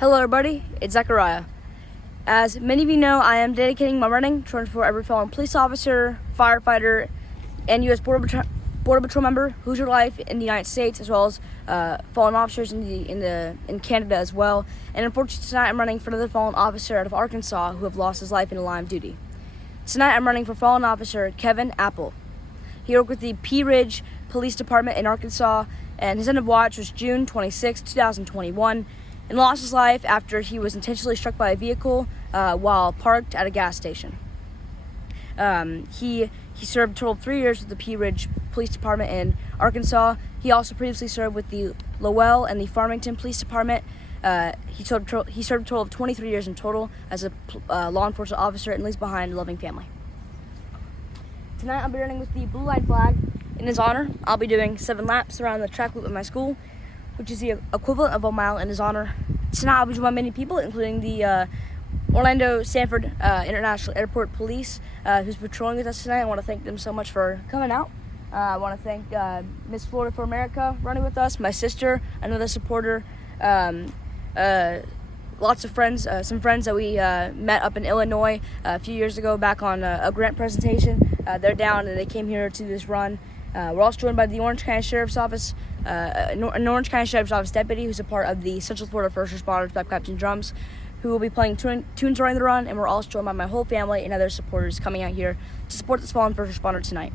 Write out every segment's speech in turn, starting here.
Hello everybody, it's Zachariah. As many of you know, I am dedicating my running to run for every fallen police officer, firefighter, and U.S. Border Patrol member who's your life in the United States, as well as fallen officers in Canada as well. And unfortunately tonight I'm running for another fallen officer out of Arkansas who have lost his life in the line of duty. Tonight I'm running for fallen officer Kevin Apple. He worked with the Pea Ridge Police Department in Arkansas, and his end of watch was June 26, 2021. And lost his life after he was intentionally struck by a vehicle while parked at a gas station. He served a total of 3 years with the Pea Ridge Police Department in Arkansas. He also previously served with the Lowell and the Farmington Police Department. He served a total of 23 years in total as a law enforcement officer and leaves behind a loving family. Tonight I'll be running with the Blue Line flag in his honor. I'll be doing 7 laps around the track loop at my school, which is the equivalent of a mile in his honor. Tonight I'll be joined by many people, including the Orlando Sanford International Airport Police, who's patrolling with us tonight. I want to thank them so much for coming out. I want to thank Miss Florida for America running with us, my sister, another supporter, lots of friends, some friends that we met up in Illinois a few years ago back on a grant presentation. They're down and they came here to this run. We're also joined by the Orange County Sheriff's Office, an Orange County Sheriff's Office deputy who's a part of the Central Florida First Responders Bagpipes and Drums, who will be playing tunes during the run, and we're also joined by my whole family and other supporters coming out here to support this fallen first responder tonight.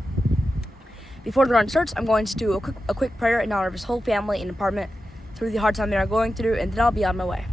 Before the run starts, I'm going to do a quick prayer in honor of his whole family and department through the hard time they are going through, and then I'll be on my way.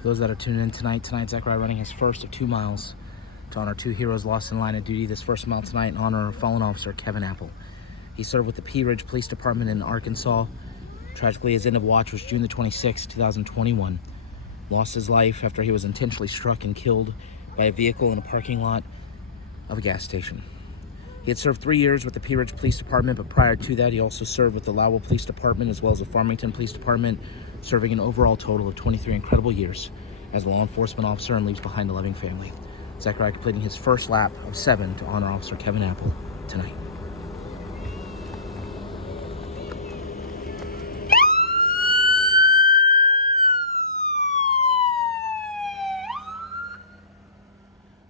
For those that are tuning in tonight, Zachariah running his first of 2 miles to honor 2 heroes lost in line of duty. This first mile tonight in honor of fallen officer Kevin Apple. He served with the Pea Ridge Police Department in Arkansas. Tragically, his end of watch was June the 26th, 2021. Lost his life after he was intentionally struck and killed by a vehicle in a parking lot of a gas station. He had served 3 years with the Pea Ridge Police Department, but prior to that, he also served with the Lowell Police Department as well as the Farmington Police Department, serving an overall total of 23 incredible years as a law enforcement officer and leaves behind a loving family. Zachariah completing his first lap of 7 to honor Officer Kevin Apple tonight.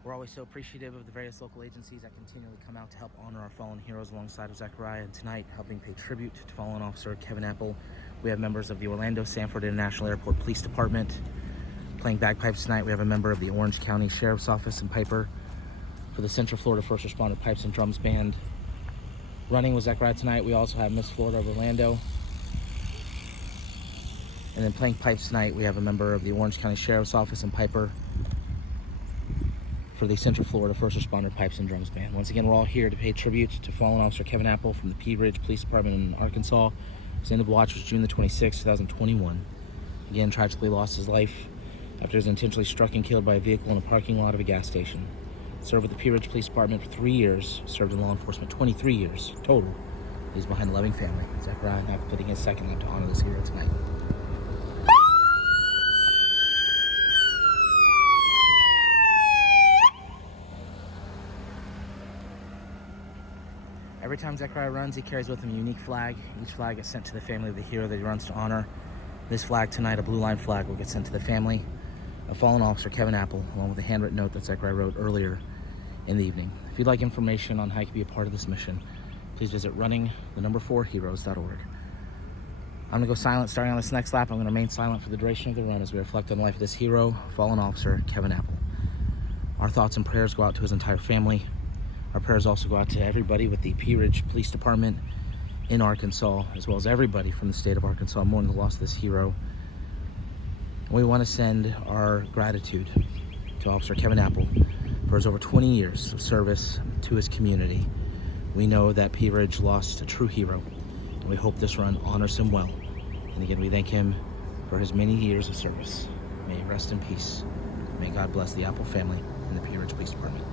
We're always so appreciative of the various local agencies that continually come out to help honor our fallen heroes alongside of Zachariah, and tonight helping pay tribute to fallen officer Kevin Apple. We have members of the Orlando Sanford International Airport Police Department playing bagpipes tonight. We have a member of the Orange County Sheriff's Office and piper for the Central Florida First Responder Pipes and Drums Band. Running with Zachariah tonight, we also have Miss Florida of Orlando. And then playing pipes tonight, we have a member of the Orange County Sheriff's Office and piper for the Central Florida First Responder Pipes and Drums Band. Once again, we're all here to pay tribute to fallen officer Kevin Apple from the Pea Ridge Police Department in Arkansas. His end of watch was June the 26th, 2021. Again, tragically lost his life after he was intentionally struck and killed by a vehicle in a parking lot of a gas station. Served with the Pea Ridge Police Department for 3 years, served in law enforcement 23 years total. He's behind a loving family. Zachariah now completing his second lap to honor this hero tonight. Every time Zachariah runs, he carries with him a unique flag. Each flag is sent to the family of the hero that he runs to honor. This flag tonight, a Blue Line flag, will get sent to the family of fallen officer Kevin Apple, along with a handwritten note that Zachariah wrote earlier in the evening. If you'd like information on how you can be a part of this mission, please visit running4heroes.org. I'm going to go silent starting on this next lap. I'm going to remain silent for the duration of the run as we reflect on the life of this hero, fallen officer Kevin Apple. Our thoughts and prayers go out to his entire family. Our prayers also go out to everybody with the Pea Ridge Police Department in Arkansas, as well as everybody from the state of Arkansas, mourning the loss of this hero. We want to send our gratitude to Officer Kevin Apple for his over 20 years of service to his community. We know that Pea Ridge lost a true hero, and we hope this run honors him well. And again, we thank him for his many years of service. May he rest in peace. May God bless the Apple family and the Pea Ridge Police Department.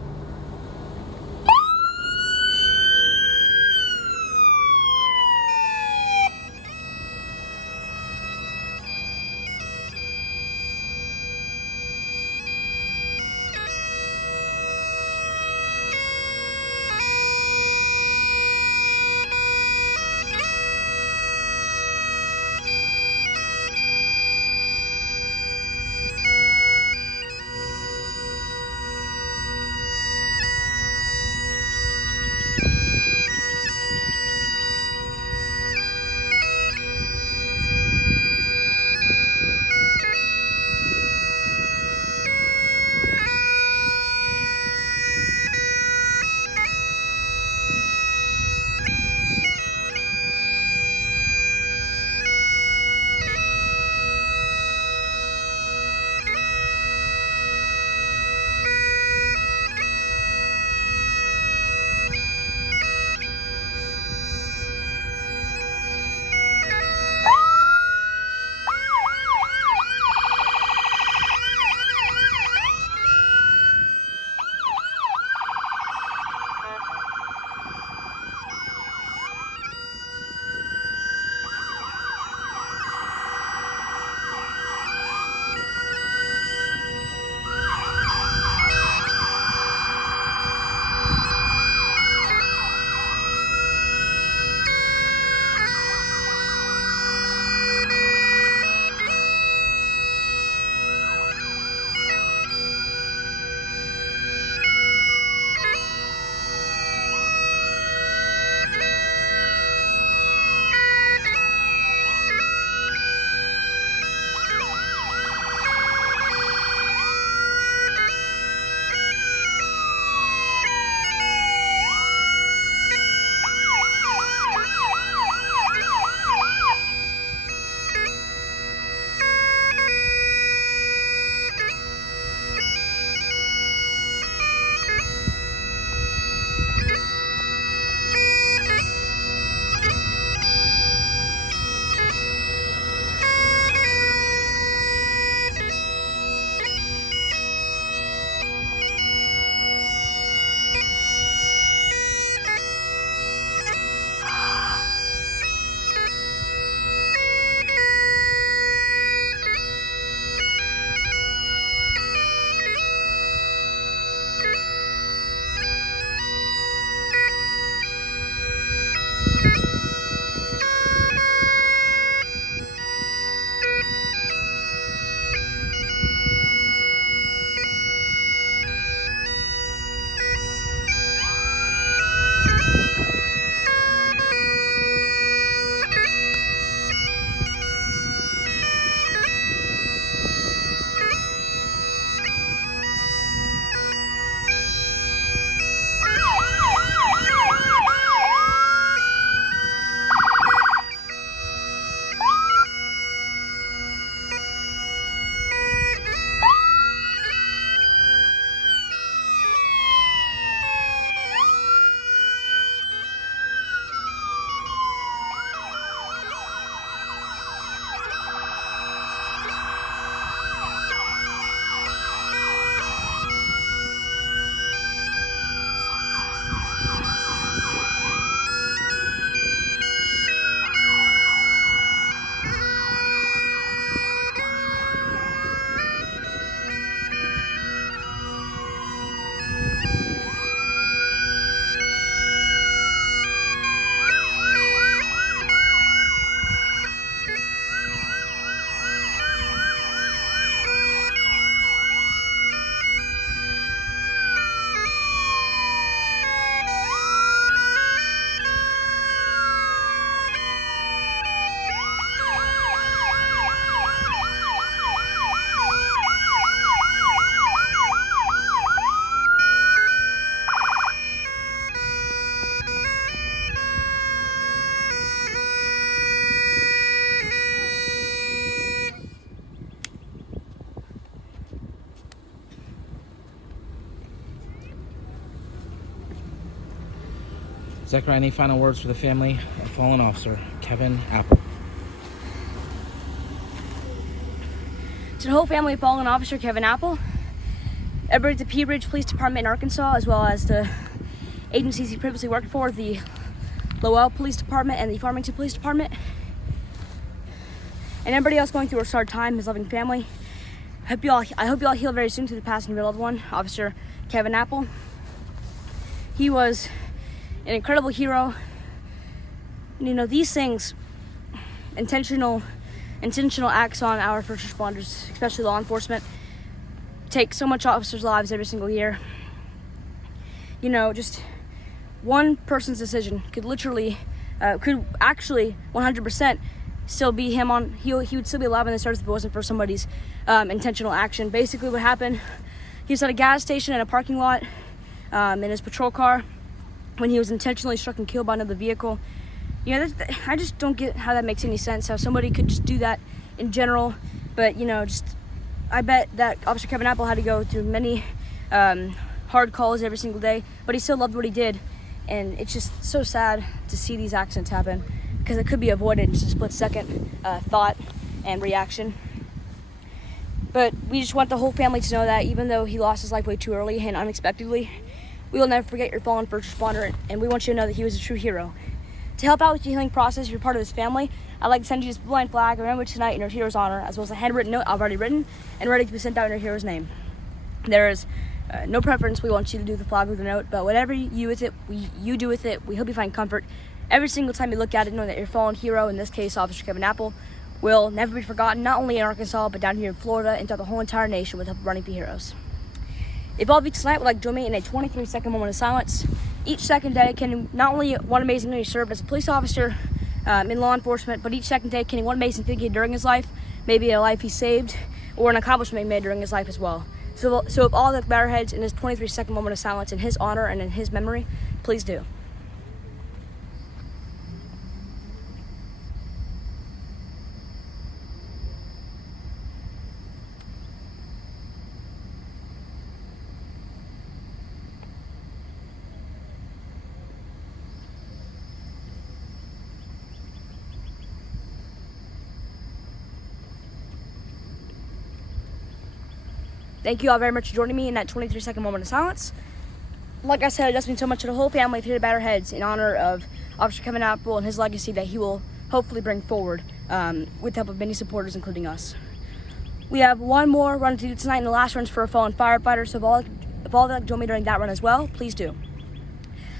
Zachariah, any final words for the family of fallen officer Kevin Apple? To the whole family of fallen officer Kevin Apple, everybody at the Pea Ridge Police Department in Arkansas, as well as the agencies he previously worked for, the Lowell Police Department and the Farmington Police Department, and everybody else going through a hard time, his loving family. I hope you all heal very soon through the passing of your loved one, Officer Kevin Apple. He was an incredible hero. You know, these things, intentional acts on our first responders, especially law enforcement, take so much officers' lives every single year. You know, just one person's decision could actually 100% still be him on. He would still be alive on this earth if it wasn't for somebody's intentional action. Basically, what happened, he was at a gas station in a parking lot in his patrol car when he was intentionally struck and killed by another vehicle. You know, I just don't get how that makes any sense, how somebody could just do that in general. But, you know, I bet that Officer Kevin Apple had to go through many hard calls every single day, but he still loved what he did. And it's just so sad to see these accidents happen, because it could be avoided in just a split-second thought and reaction. But we just want the whole family to know that even though he lost his life way too early and unexpectedly, we will never forget your fallen first responder, and we want you to know that he was a true hero. To help out with your healing process, if you're part of this family, I'd like to send you this blind flag, remember tonight, in your hero's honor, as well as a handwritten note I've already written and ready to be sent out in your hero's name. There is no preference. We want you to do the flag with the note, but whatever you do with it, we hope you find comfort every single time you look at it, knowing that your fallen hero, in this case Officer Kevin Apple, will never be forgotten, not only in Arkansas, but down here in Florida and throughout the whole entire nation with the help of Running for Heroes. If all of you tonight would like to join me in a 23-second moment of silence, each second dedicating not only one amazing day he served as a police officer in law enforcement, but each second dedicating one amazing thing he did during his life, maybe a life he saved, or an accomplishment he made during his life as well. So if all the Batterheads in this 23-second moment of silence in his honor and in his memory, please do. Thank you all very much for joining me in that 23-second moment of silence. Like I said, it does mean so much to the whole family of Hidden Batterheads in honor of Officer Kevin Apple and his legacy that he will hopefully bring forward with the help of many supporters, including us. We have one more run to do tonight, and the last run's for a fallen firefighter, so if all that join me during that run as well, please do.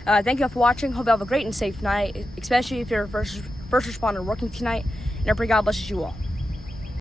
Thank you all for watching. Hope you have a great and safe night, especially if you're a first responder working tonight, and I pray God blesses you all.